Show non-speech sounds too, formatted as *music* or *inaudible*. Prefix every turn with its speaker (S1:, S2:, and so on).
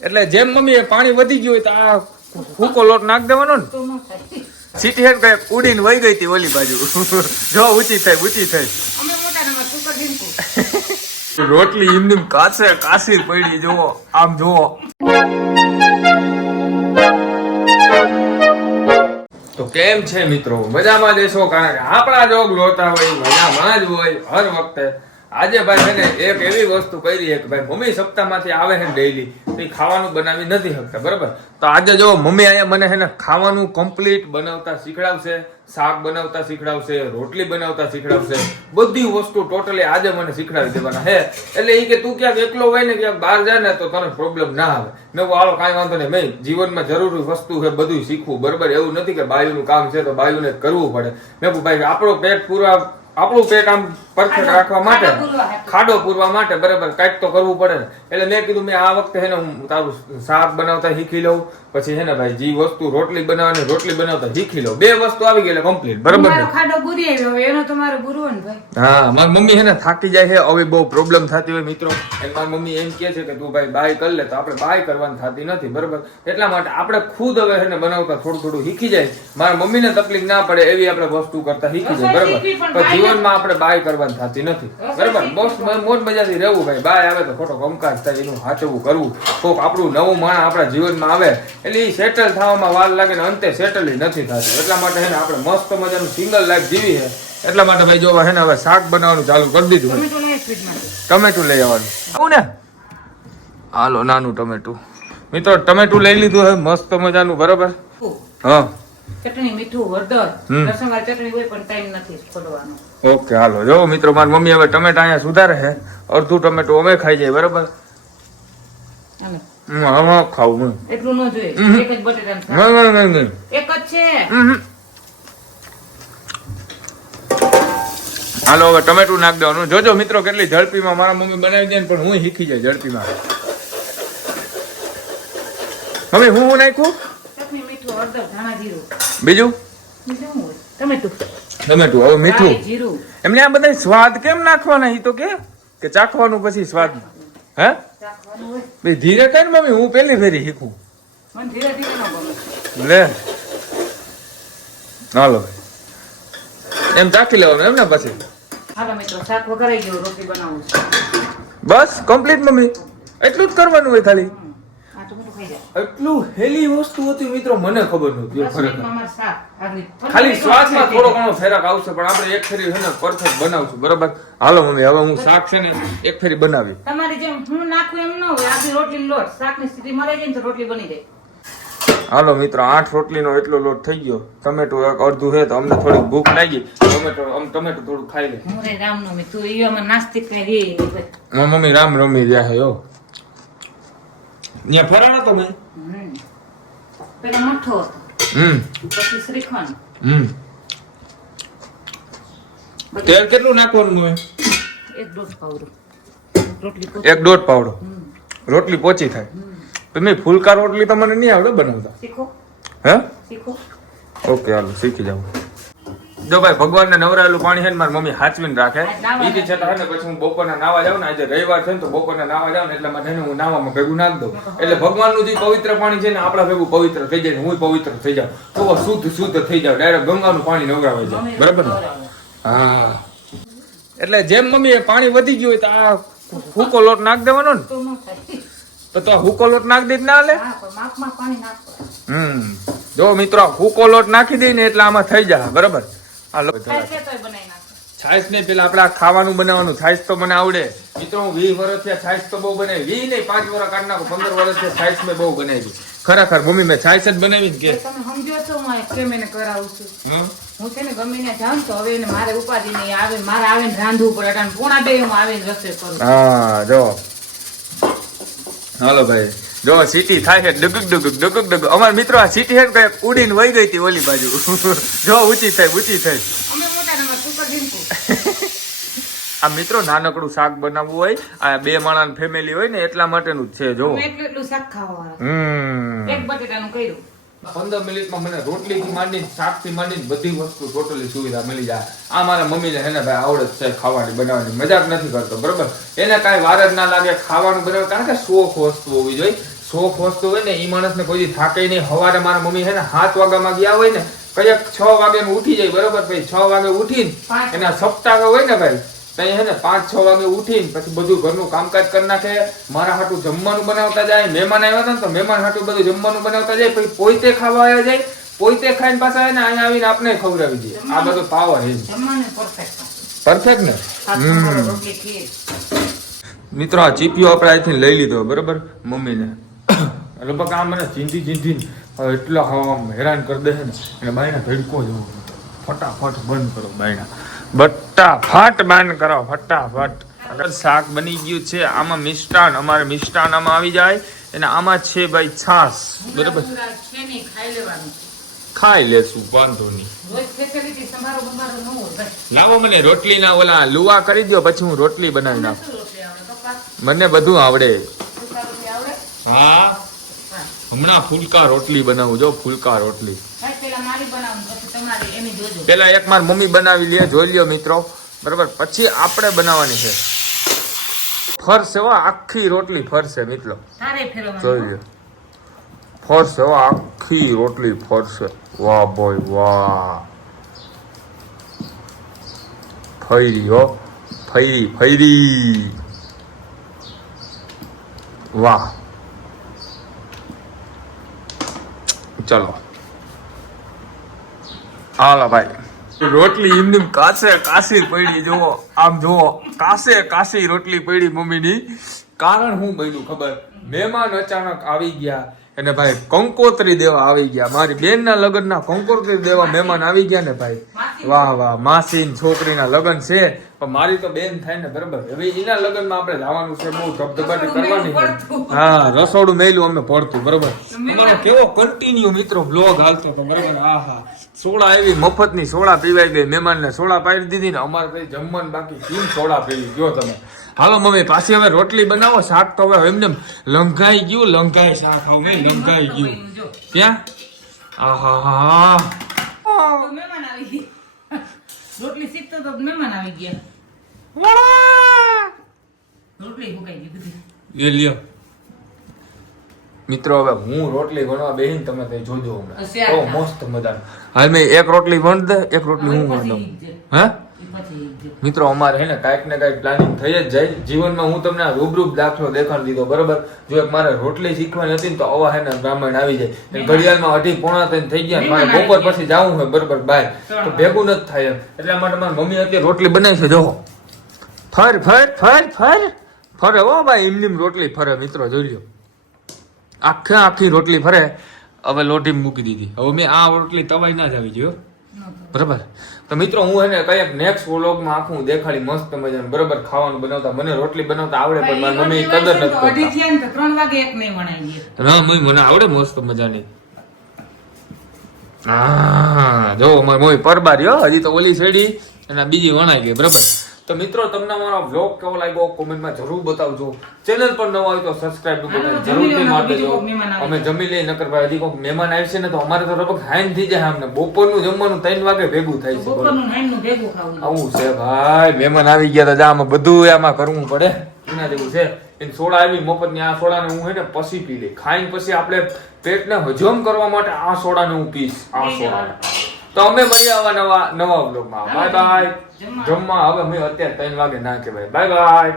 S1: એટલે જેમ મમ્મી પાણી વધી ગયું હોય તો આ ફૂકો લોટ નાખ દેવાનો ને. સીટી હેડ કઈ ઉડીને વહી ગઈ હતી ઓલી બાજુ. *laughs* જો ઊંચી થઈ ઊંચી થઈ. *laughs* રોટલી એમની કાસે કાસી પડી જુઓ આમ જુઓ. તો કેમ છે મિત્રો? મજામાં દેશો કારણ કે આપણા જોગ લોતા હોય મજામાં જ હોય હર વખતે. આજે ભાઈ છે એક એવી વસ્તુ કરી કે ભાઈ મમ્મી સપ્તાહમાંથી આવે છે ડેઈલી તો એ ખાવાનું બનાવી નથી શકતા બરાબર? તો આજે જો મમ્મી અહીંયા મને છે ને ખાવાનું કમ્પ્લીટ બનાવતા શીખડાવશે શાક બનાવતા શીખડાવશે રોટલી બનાવતા શીખડાવશે બધી વસ્તુ ટોટલી આજે મને શીખડાવી દેવાના હે એટલે એ કે તું ક્યાંક એકલો હોય ને ક્યાંક બહાર જાય ને તો તને પ્રોબ્લેમ ના આવે. કહું, હાલો કાંઈ વાંધો નહીં મેં જીવનમાં જરૂરી વસ્તુ છે બધું શીખવું બરાબર? એવું નથી કે બાયુનું કામ છે તો બાયુને કરવું પડે. મેં ભાઈ આપણો પેટ પૂરા આપણું પેટ આમ પરફેક્ટ રાખવા માટે
S2: ખાડો પૂરવા
S1: માટે બરાબર કાંઈક તો કરવું પડે ને. એટલે મેં કીધું મેં આ વખતે હેને હું તારું શાક બનાવતા શીખી લઉં. પછી હે ને ભાઈ જે વસ્તુ રોટલી બનાવવાની રોટલી બનાવતા શીખી લઉં. બે વસ્તુ આવી ગઈ એટલે કમ્પ્લીટ બરાબર ને?
S2: ખાડો પૂરી આવ્યો એનો તમારો બુરવો ને ભાઈ.
S1: હા મારી મમ્મી હે ને થાકી જાય છે હવે બહુ પ્રોબ્લેમ થતી હોય મિત્રો. અને મારી મમ્મી એમ કહે છે કે તું ભાઈ બાય કર લે તો આપણે બાય કરવાની થતી નથી બરાબર? એટલા માટે આપણે ખુદ હવે હેને ને બનાવતા થોડું થોડું શીખી જાય. મારા મમ્મીને તકલીફ ના પડે એવી આપણે વસ્તુ કરતા શીખી જાય બરાબર? જીવનમાં આપણે બાય કરવાની થતી નથી. બરાબર? બસ મોજ મજાથી રહેવું ભાઈ. બાય આવે તો ખોટો કંકાસ થાય એનું સાચવવું કરવું. કોક આપણું નવું માણ આપણા જીવનમાં આવે એટલે એ સેટલ થવામાં વાર લાગે ને અંતે સેટલ નથી થતું. એટલા માટે હે ને આપણે મસ્ત મજાનું સિંગલ લાઈફ જીવી છે એટલા માટે ભાઈ જો હે ને હવે શાક બનાવવાનું ચાલુ કરી દીધું
S2: ટમેટું લઈ
S1: આવવાનું. આવું ને? હાલો નાનું ટમેટું મિત્રો ટમેટું લઈ લીધું હે. મસ્ત મજાનું બરોબર? હા.
S2: ચટણી મીઠું હળદર લસણ વાળી ચટણી હોય પણ ટાઈમ નથી છોડવાનો.
S1: ઓકે હાલો. જો મિત્રો મારી મમ્મી હવે ટમેટા અહીંયા સુધારે છે. અડધું ટમેટું અમે ખાઈ જાય બરોબર?
S2: હાલો.
S1: ખાવું
S2: એટલું ન જોઈએ. એક જ બટેટાનું શાક.
S1: નહીં, નહીં, નહીં, નહીં.
S2: એક જ છે.
S1: હાલો હવે ટમેટું નાખ દેવાનું. જોજો મિત્રો કેટલી ઝડપીમાં મારા મમ્મી બનાવી દે પણ હું શીખી જાય ઝડપીમાં. મમ્મી હું હું નાખ્યું
S2: ચટણી મીઠું હળદર ધાણા જીરું
S1: બીજું?
S2: ટમેટું.
S1: ટમેટું હવે મીઠું. એમને આ બધા સ્વાદ કેમ નાખવાના? એ તો કે કે ચાખવાનું પછી સ્વાદ હે? બે ધીરે કર મમ્મી હું પેલી ફેરી શીખું. લે. હાલો. એમ ચાખી લેવાનું એમ ને પછી બસ કમ્પ્લીટ મમ્મી. એટલું જ કરવાનું હોય ખાલી. એટલું હેલી વસ્તુ હતી મિત્રો મને ખબર નહોતી
S2: આગળ.
S1: ખાલી સ્વાદમાં થોડો ઘણો ફેરક આવશે પણ આપણે એક ફેરી છે ને પરફેક્ટ બનાવશું બરાબર? હાલો મમ્મી હવે હું શાક છે ને એક ફેરી બનાવી.
S2: તમારી જેમ હું નાખું એમ ન હોય આખી રોટલી લોટ શાકની સ્થિતિ મળે જાય તો રોટલી બની જાય.
S1: હાલો મિત્રો આઠ રોટલીનો એટલો લોટ થઈ ગયો. ટમેટો એક અડધું હે તો અમને થોડીક ભૂખ લાગી. ટમેટો આમ ટમેટો થોડું ખાઈ લે.
S2: હું રે રામનવમી તું ઈ અમે નાસ્તિક ને રે
S1: મમ્મી રામ રમી રહ્યા હે યો ત્યાં ફરાણો તો મેં
S2: પેલો મઠો હતો.
S1: હમ.
S2: પછી શ્રીખંડ.
S1: હમ. તેલ કેટલું નાખવાનું હોય?
S2: એક દોઢ પાવડો.
S1: એક દોઢ પાવડો. રોટલી પોચી થાય.
S2: તો
S1: તમે ફૂલકા રોટલી તમને મને નહીં આવડે બનાવતા.
S2: શીખો.
S1: હે?
S2: શીખો.
S1: ઓકે હાલો શીખી જાવ જો ભાઈ ભગવાનને નવરાયેલું પાણી છે ને મારી મમ્મી હાચવીને રાખે. બીજી છતાં ને પછી હું બપોરના નાવા જાઉં ને આજે રવિવાર છે ને તો બપોરના નાવા જાઉં ને એટલે માટે હું નાવામાં ભેગું નાખ દઉં. એટલે ભગવાનનું જે પવિત્ર પાણી છે ને આપણા ભેગું પવિત્ર થઈ જાય ને હું પવિત્ર થઈ જાઉં. તો શુદ્ધ શુદ્ધ થઈ જાવ ડાયરેક્ટ ગંગાનું પાણી નવરાવાઈ જાય બરાબર ને? હા. એટલે જેમ મમ્મી એ પાણી વધી ગયું હોય તો આ હુકો લોટ નાખ દેવાનો ને.
S2: તો
S1: તો હુકો લોટ નાખ દે ના લે હમ. જો મિત્રો હુકો લોટ નાખી દે ને એટલે આમાં થઈ જાય બરાબર? છાશ ને પેલા આપડે ખાવાનું બનાવવાનું. છાશ તો મને આવડે. મિત્રો હું વીસ વર્ષ થયા છાશ તો બહુ બનાવી. વી નહીં પાંચ વર્ષ કાઢ નાખો. પંદર વર્ષ થયા છાશ મેં બહુ બનાવી. ખરેખર મમ્મી મેં છાશ જ બનાવી કે?
S2: તમે સમજો છો હું કેમ એને કરાવું છું. હું છે ને ગમે ને જાઉં તો હવે મારે ઉપાધિ નહીં આવે મારે આવીને રાંધવું પડે. કારણ પોણા બે હું આવીને રસોઈ કરું.
S1: હા જો. હાલો ભાઈ. જો સીટી થાય છે ડગક ડગક ડગક ડગક. અમારા મિત્રો આ સીટી છે ને કઈ ઉડીને વહી ગઈ હતી ઓલી બાજુ. *laughs* જો ઊંચી થઈ ઊંચી થઈ. *laughs* આ મિત્રો નાનકડું શાક બનાવવું હોય આ બે માણસ ફેમિલી હોય ને એટલા માટેનું જ છે જો.
S2: એટલું શાક ખાવાનું
S1: હમ.
S2: એક બટેટાનું કર્યું.
S1: પંદર મિનિટમાં મને રોટલીથી માંડીને શાકથી માંડીને બધી વસ્તુ ટોટલી સુવિધા મળી જાય. આ મારા મમ્મીને હે ભાઈ આવડત છે ખાવાની બનાવવાની. મજાક નથી કરતો બરોબર? એને કાંઈ વાર જ ના લાગે ખાવાનું બનાવે કારણ કે શોખ વસ્તુ હોવી જોઈએ. શોખ વસ્તુ હોય ને એ માણસને કોઈ થાકે નહીં. સવારે મારા મમ્મી છે ને સાત વાગ્યામાં ગયા હોય ને કયાક છ વાગે ઉઠી જાય બરોબર? ભાઈ છ વાગે ઉઠીને એના સપ્તાહ હોય ને ભાઈ તઈ હે ને પાંચ છ વાગે ઉઠીને પછી બધું ઘરનું કામકાજ કરી નાખે મારા હાટું જમવાનું બનાવતા જાય મહેમાન આવ્યા હતા ને તો મહેમાન હાટું બધું જમવાનું બનાવતા જાય પછી પોતે ખાવા આવ્યા જાય પોતે ખાઈને પાછા હે ને અહીંયા આવીને આપણે ખવડાવી દઈએ આ બધો પાવર હે. પરફેક્ટ ને. મિત્રો આ ચીપિયો આપણે અહીંથી લઈ લીધો બરોબર? મમ્મીને. લગભગ આ મને ચીંધી ચીંધીને એટલા હેરાન કરી દે છે ને એટલે બાયના ધડકો જવું ફટાફટ બંધ કરો બાયના ફટાફટ બંધ કરો ફટાફટ. આગળ શાક બની ગયું છે આમાં મિષ્ટાન અમારે મિષ્ટાન આમાં આવી જાય અને આમાં છે ભાઈ છાશ. બરોબર?
S2: ખાઈ
S1: લેશું વાંધો નહીં.
S2: ન.
S1: લાવો મને રોટલીના ઓલા લુવા કરી દો પછી હું રોટલી બનાવી નાખું.
S2: રોટલી
S1: મને બધું આવડે.
S2: રોટલી
S1: હા. હમણાં ફૂલકા રોટલી બનાવું જો ફૂલકા રોટલી
S2: ભાઈ, પેલા મારી બનાવવાનું, પછી તમારી, એની જોજો.
S1: પેલા એક માર મમ્મી બનાવી લે જોઈ લ્યો મિત્રો. બરાબર? પછી આપણે બનાવવાની છે. ફરશે હો આખી રોટલી ફરશે મિત્રો. જોઈ લ્યો. ફરશે હો આખી રોટલી ફરશે વાહ બોય વાહ. ફૈરી હો. ફૈરી ફૈરી. વાહ. ચલો. હાલો ભાઈ. રોટલી એમની કાસે કાસી પડી જુઓ આમ જુઓ કાસે કાસી રોટલી પડી મમ્મીની. કારણ હું બન્યું ખબર? મહેમાન અચાનક આવી ગયા અને ભાઈ કંકોત્રી દેવા આવી ગયા. મારી બેનના લગ્નના કંકોત્રી દેવા મહેમાન આવી ગયા ને ભાઈ. વાહ વાહ માસી છોકરીના લગ્ન છે. પણ મારી તો બેન થાય ને બરાબર. હવે એના લગ્નમાં આપણે જવાનું છે બહુ ધબધબાટી કરવાની હા રસોડું મેલું અમે પડતું બરોબર. અમારો કેવો કન્ટિન્યુ મિત્રો બ્લોગ હાલતો હતો બરાબર. આ હા સોડા આવી મફતની સોડા પીવાઈ ગઈ. મહેમાનને સોડા પાડી દીધી ને અમારે પછી જમવાનું બાકી કેમ સોડા પીવી. ગયો તમે. હાલો મમ્મી પાછી હવે રોટલી બનાવો. શાક તો હવે એમને લંઘાઈ ગયું. લંઘાઈ શાક હવે મેં લંઘાઈ ગયું. ક્યાં? આહા હા
S2: તો મહેમાન આવી રોટલી શીખતો તો મહેમાન આવી ગયા. રોટલી ફૂંકાઈ ગઈ બધી.
S1: એ લ્યો. મિત્રો હવે હું રોટલી વણવા બેહીન તમે તે જોજો હમણાં. બહુ મસ્ત મજાનું. હાલ મેં એક રોટલી વણ દે એક રોટલી હું વણ દઉં. હા. મિત્રો અમારે હે ને કાંઈક ને કાંઈક પ્લાનિંગ થઈ જ જાય. જીવનમાં હું તમને રૂબરૂપ દાખલો દેખાડી દીધો બરોબર? જો એક મારે રોટલી શીખવાની હતી ને તો આવા હે ને બ્રાહ્મણ આવી જાય. ઘડિયાળમાં અઢી પોણા ત્રણ થઈ ગયા મારે બપોર પછી જવું હોય બરોબર? બાય. તો ભેગું નથી થાય એમ. એટલા માટે મારી મમ્મી અત્યારે રોટલી બનાવી છે જોવો ફર ફર ફર ફર. ફરે હો ભાઈ એમની રોટલી ફરે મિત્રો જોઈ લ્યો. આખે આખી રોટલી ફરે હવે લોટી મૂકી દીધી. હવે મેં આ રોટલી તવાઈ ના જ આવી ગયો બરાબર? તો મિત્રો હું એને કંઈક નેક્સ્ટ વ્લોગમાં આખું દેખાડી મસ્ત મજાનું બરાબર ખાવાનું બનાવતા મને રોટલી બનાવતા આવડે પણ મારી મમ્મી કદર નથી
S2: અઢી થયા ને તો વાગે એક નહીં વણાઈ ગઈ.
S1: મમ્મી મને આવડે મસ્ત મજાની. હા જો મારી મમ્મી પરબારી હો હજી તો ઓલી શેડી અને બીજી વણાઈ ગઈ બરાબર? તો મિત્રો તમને અમારો વ્લોગ કેવો લાગ્યો? કોમેન્ટમાં જરૂર બતાવજો. ચેનલ પર નવા હોય તો સબસ્ક્રાઇબ
S2: હાલો,
S1: જરૂરથી
S2: જમી લો,
S1: મારી દેજો
S2: આવે
S1: અમે જમી લઈએ નકર ભાઈ હજી કોઈક મહેમાન આવશે ને તો અમારે તો લગભગ હાઈન થઈ જાય અમને બપોરનું જમવાનું ત્રણ વાગે ભેગું થાય છે. આવું છે ભાઈ. મહેમાન આવી ગયા હતા આમાં બધું આમાં કરવું પડે. એના જેવું છે. એને સોડા આવી મફતની આ સોડાને હું હે ને પછી પી લે ખાઈને પછી આપણે પેટને હજમ કરવા માટે આ સોડાને હું પીશ આ સોડાને. તો અમે મળીએ આવા નવા નવા બ્લોગમાં બાય બાય જમવા. હવે મેં અત્યારે ત્રણ વાગે ના કહેવાય. Bye bye